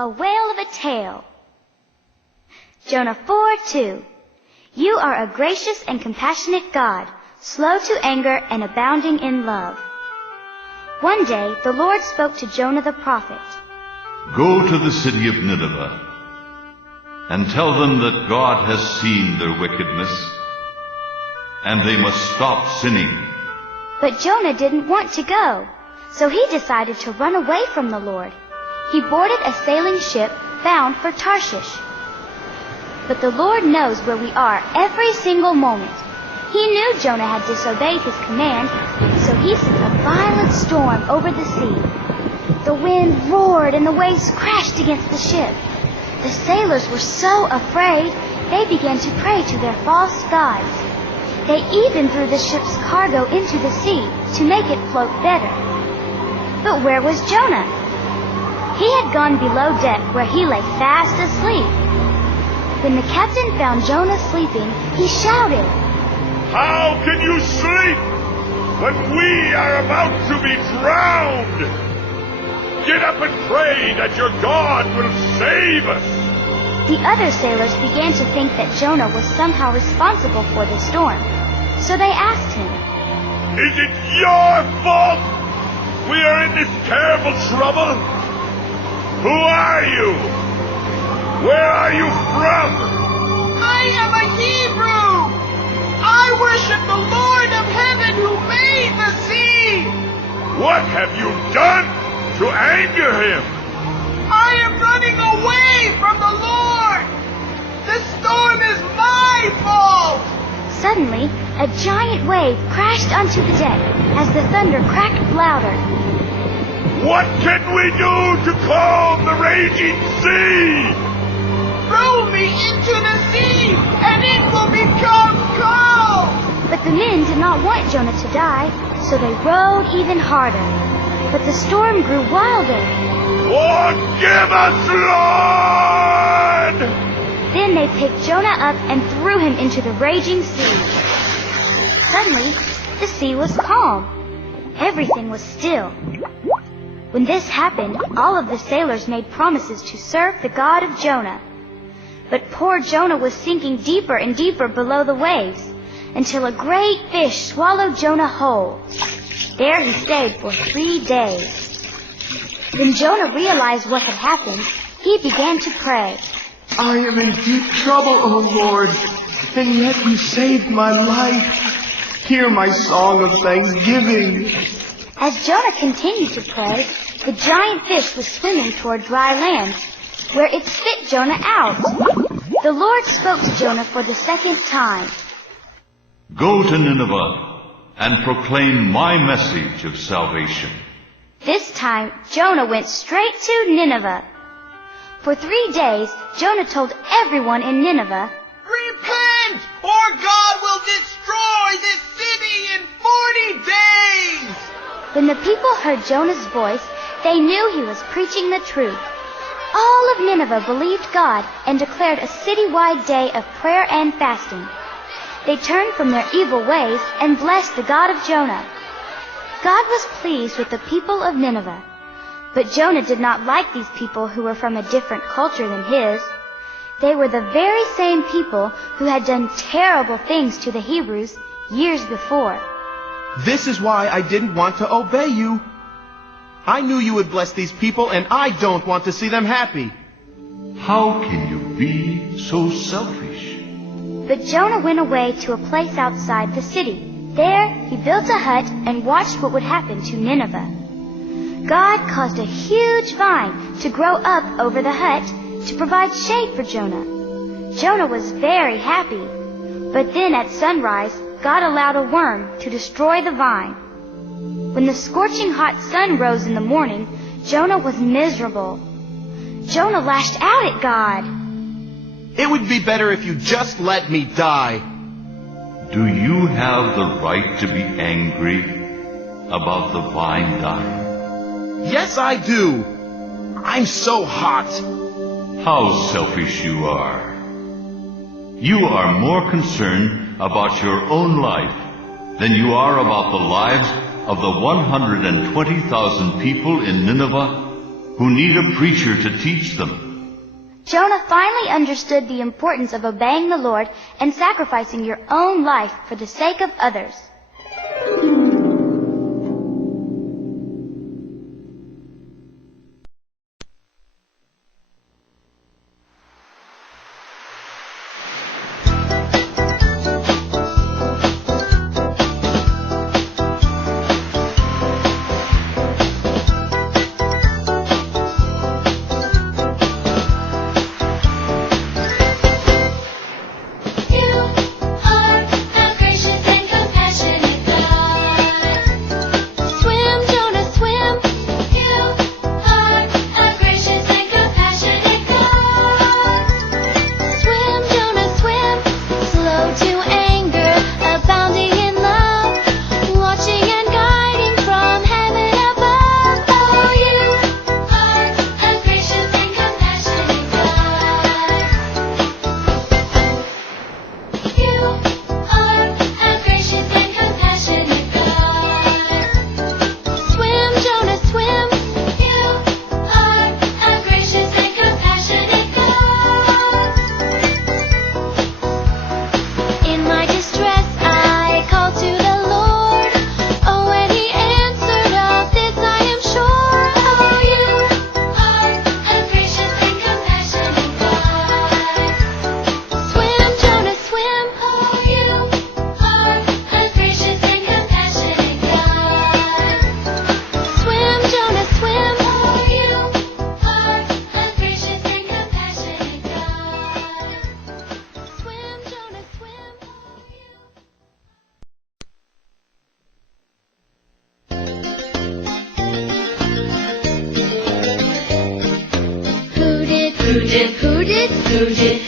A whale of a tale. Jonah 4:2. You are a gracious and compassionate God, slow to anger and abounding in love. One day the Lord spoke to Jonah the prophet. Go to the city of Nineveh and tell them that God has seen their wickedness, and they must stop sinning. But Jonah didn't want to go, so he decided to run away from the Lord. He boarded a sailing ship bound for Tarshish. But the Lord knows where we are every single moment. He knew Jonah had disobeyed his command, so he sent a violent storm over the sea. The wind roared and the waves crashed against the ship. The sailors were so afraid, they began to pray to their false gods. They even threw the ship's cargo into the sea to make it float better. But where was Jonah? He had gone below deck where he lay fast asleep. When the captain found Jonah sleeping, he shouted, "How can you sleep when we are about to be drowned? Get up and pray that your God will save us." The other sailors began to think that Jonah was somehow responsible for the storm, so they asked him, "Is it your fault we are in this terrible trouble? Who are you? Where are you from?" "I am a Hebrew. I worship the Lord of heaven who made the sea." "What have you done to anger him?" "I am running away from the Lord. The storm is my fault." Suddenly, a giant wave crashed onto the deck as the thunder cracked louder. "What can we do to calm the raging sea?" "Throw me into the sea, and it will become calm." But the men did not want Jonah to die, so they rowed even harder. But the storm grew wilder. "Forgive us, Lord!" Then they picked Jonah up and threw him into the raging sea. Suddenly, the sea was calm. Everything was still. When this happened, all of the sailors made promises to serve the God of Jonah. But poor Jonah was sinking deeper and deeper below the waves, until a great fish swallowed Jonah whole. There he stayed for 3 days. When Jonah realized what had happened, he began to pray. "I am in deep trouble, O Lord, and yet you saved my life. Hear my song of thanksgiving." As Jonah continued to pray, the giant fish was swimming toward dry land, where it spit Jonah out. The Lord spoke to Jonah for the second time. Go to Nineveh and proclaim my message of salvation. This time, Jonah went straight to Nineveh. For 3 days, Jonah told everyone in Nineveh, "Repent, or God will destroy this city in 40 days." When the people heard Jonah's voice, they knew he was preaching the truth. All of Nineveh believed God and declared a citywide day of prayer and fasting. They turned from their evil ways and blessed the God of Jonah. God was pleased with the people of Nineveh. But Jonah did not like these people who were from a different culture than his. They were the very same people who had done terrible things to the Hebrews years before. "This is why I didn't want to obey you. I knew you would bless these people, and I don't want to see them happy." How can you be so selfish? But Jonah went away to a place outside the city. There he built a hut and watched what would happen to Nineveh. God caused a huge vine to grow up over the hut to provide shade for Jonah. Jonah was very happy. But then at sunrise, God allowed a worm to destroy the vine. When the scorching hot sun rose in the morning, Jonah was miserable. Jonah lashed out at God. "It would be better if you just let me die." Do you have the right to be angry about the vine dying? "Yes, I do. I'm so hot." How selfish you are. You are more concerned about your own life than you are about the lives of the 120,000 people in Nineveh who need a preacher to teach them. Jonah finally understood the importance of obeying the Lord and sacrificing your own life for the sake of others. Who did